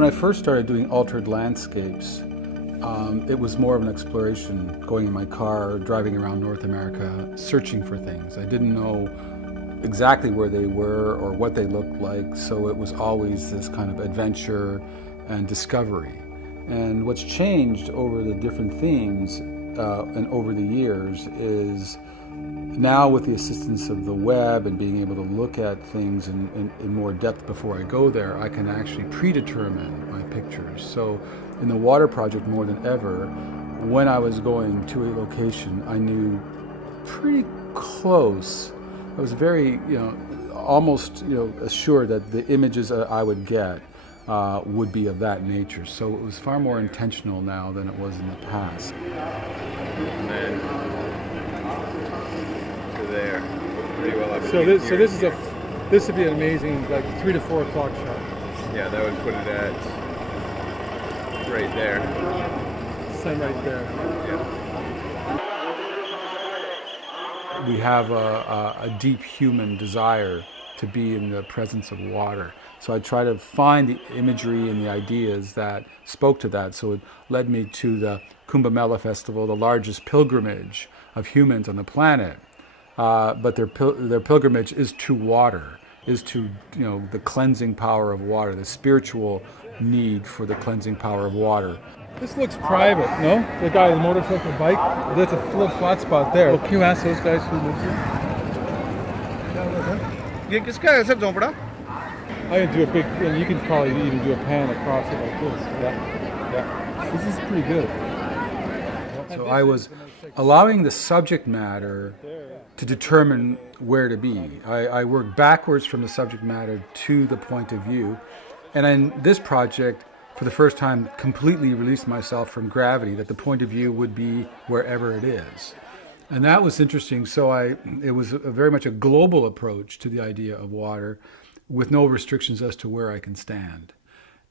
When I first started doing altered landscapes, it was more of an exploration, going in my car, driving around North America, searching for things. I didn't know exactly where they were or what they looked like, so it was always this kind of adventure and discovery. And what's changed over the different themes and over the years is now, with the assistance of the web and being able to look at things in more depth before I go there, I can actually predetermine my pictures. So in the water project, more than ever, when I was going to a location, I knew pretty close. I was very, almost, assured that the images that I would get would be of that nature. So it was far more intentional now than it was in the past. And then to there, pretty well. So this would be an amazing 3 to 4 o'clock shot. Yeah, that would put it at right there. Sun right there. Yeah. We have a deep human desire to be in the presence of water. So I try to find the imagery and the ideas that spoke to that. So it led me to the Kumbh Mela Festival, the largest pilgrimage of humans on the planet. But their pilgrimage is to water, is to the cleansing power of water, the spiritual need for the cleansing power of water. This looks private, no? The guy with the motorcycle bike, there's a little flat spot there. Can you ask those guys who lives here? ये किसका है sir झोंपड़ा? I can do a big, and you can probably even do a pan across it like this. Yeah. This is pretty good. So I was allowing the subject matter to determine where to be. I worked backwards from the subject matter to the point of view. And in this project, for the first time, completely released myself from gravity, that the point of view would be wherever it is. And that was interesting. So it was very much a global approach to the idea of water, with no restrictions as to where I can stand.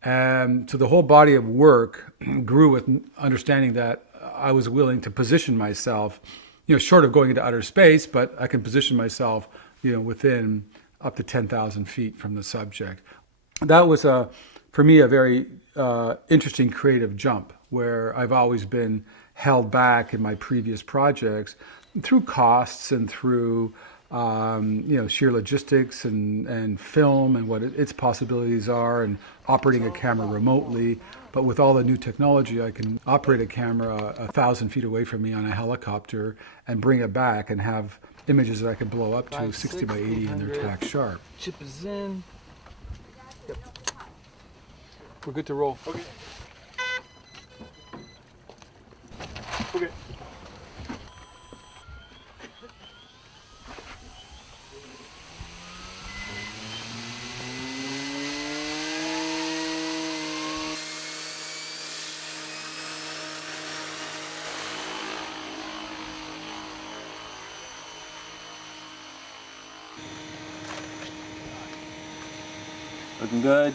And so the whole body of work grew with understanding that I was willing to position myself, short of going into outer space, but I can position myself, within up to 10,000 feet from the subject. That was, for me, a very interesting creative jump, where I've always been held back in my previous projects through costs and through sheer logistics and film and what its possibilities are, and operating a camera remotely. But with all the new technology, I can operate a camera 1,000 feet away from me on a helicopter and bring it back and have images that I can blow up to 60 by 80 and they're tack sharp. Chip is in. Yep. We're good to roll. Okay. Okay. Looking good.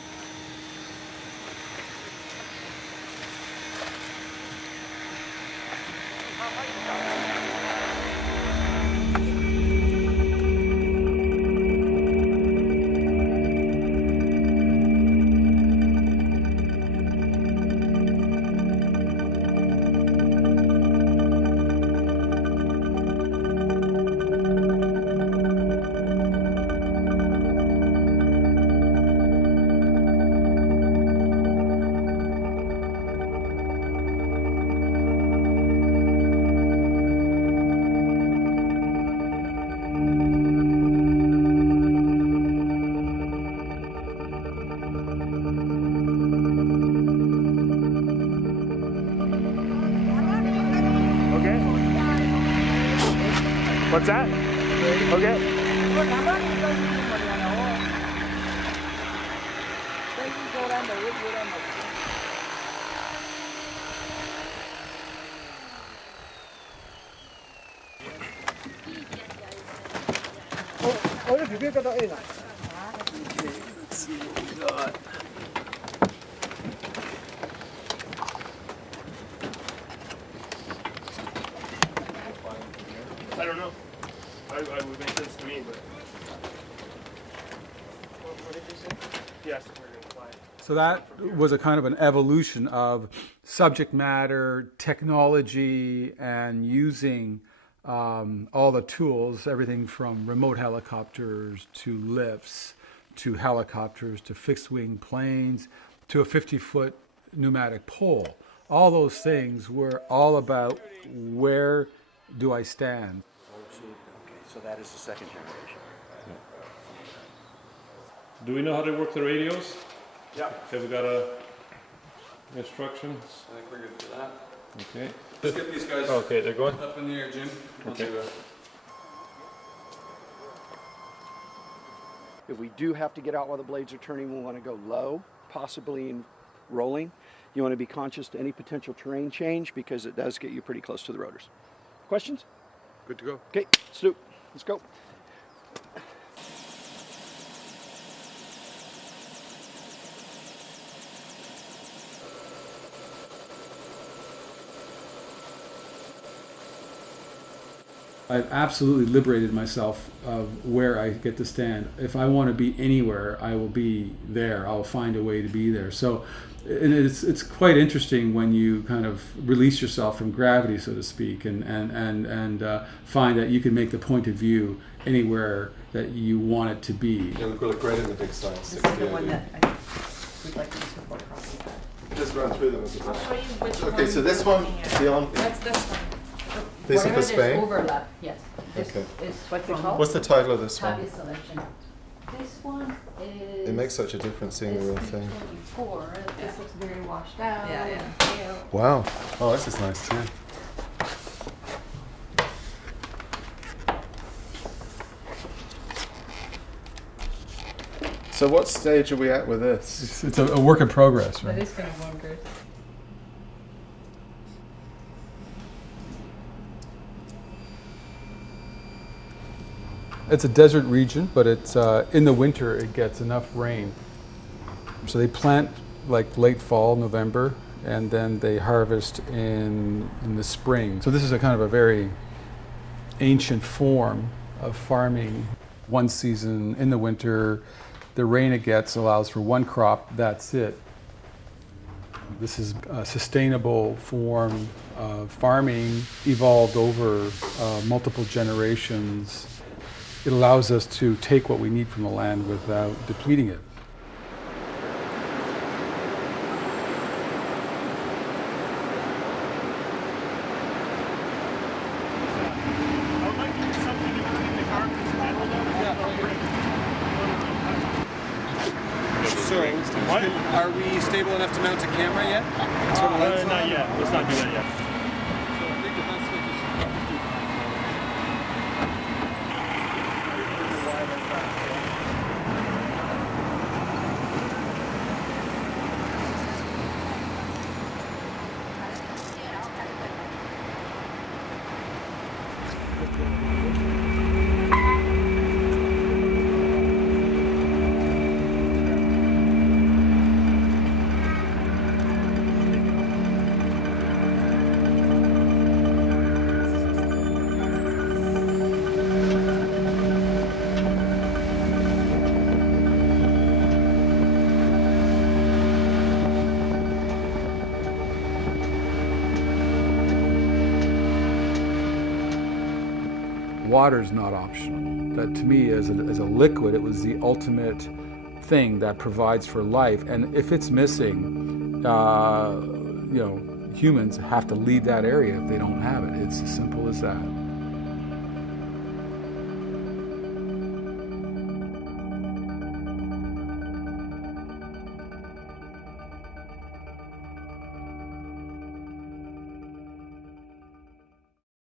What's that? Okay. Let's see what we got. I don't know. I would make sense to me, but. What did you say? Yes, we're going to fly. So that was a kind of an evolution of subject matter, technology, and using all the tools, everything from remote helicopters to lifts, to helicopters, to fixed-wing planes, to a 50-foot pneumatic pole. All those things were all about where do I stand. Okay, so that is the second generation. Do we know how to work the radios? Yeah. Have we got instructions? I think we're good for that. Okay. Let's get these guys Okay, they're going. up in the air, Jim. Okay. If we do have to get out while the blades are turning, we want to go low, possibly in rolling. You want to be conscious to any potential terrain change because it does get you pretty close to the rotors. Questions? Good to go. Okay, Stu, let's go. I've absolutely liberated myself of where I get to stand. If I want to be anywhere, I will be there. I'll find a way to be there. So, and it's quite interesting when you kind of release yourself from gravity, so to speak, and find that you can make the point of view anywhere that you want it to be. Yeah, look really great in the big sign. This is the one that I think we'd like to just report across the back. Just run through them as a I'll show you which one. Okay, so this we're one, looking at. beyond. That's this one. This is Whatever for there's Spain? overlap, yes. This Okay. is what's it called? What's the title of this one? Tabby selection. This one is. It makes such a difference seeing the real thing. 24. This looks very washed out. Yeah. Pale. Wow. Oh, this is nice too. So what stage are we at with this? It's a work in progress, That is kind of bonkers. It's a desert region, but it's in the winter it gets enough rain. So they plant like late fall, November, and then they harvest in the spring. So this is a kind of a very ancient form of farming. One season in the winter, the rain it gets allows for one crop, that's it. This is a sustainable form of farming, evolved over multiple generations. It allows us to take what we need from the land without depleting it. I would like to do something to clean the carpets and metal Sorry, What? are we stable enough to mount a camera yet? Not yet. Let's not do that yet. Water's not optional. That to me, as a liquid, it was the ultimate thing that provides for life. And if it's missing, humans have to leave that area if they don't have it. It's as simple as that.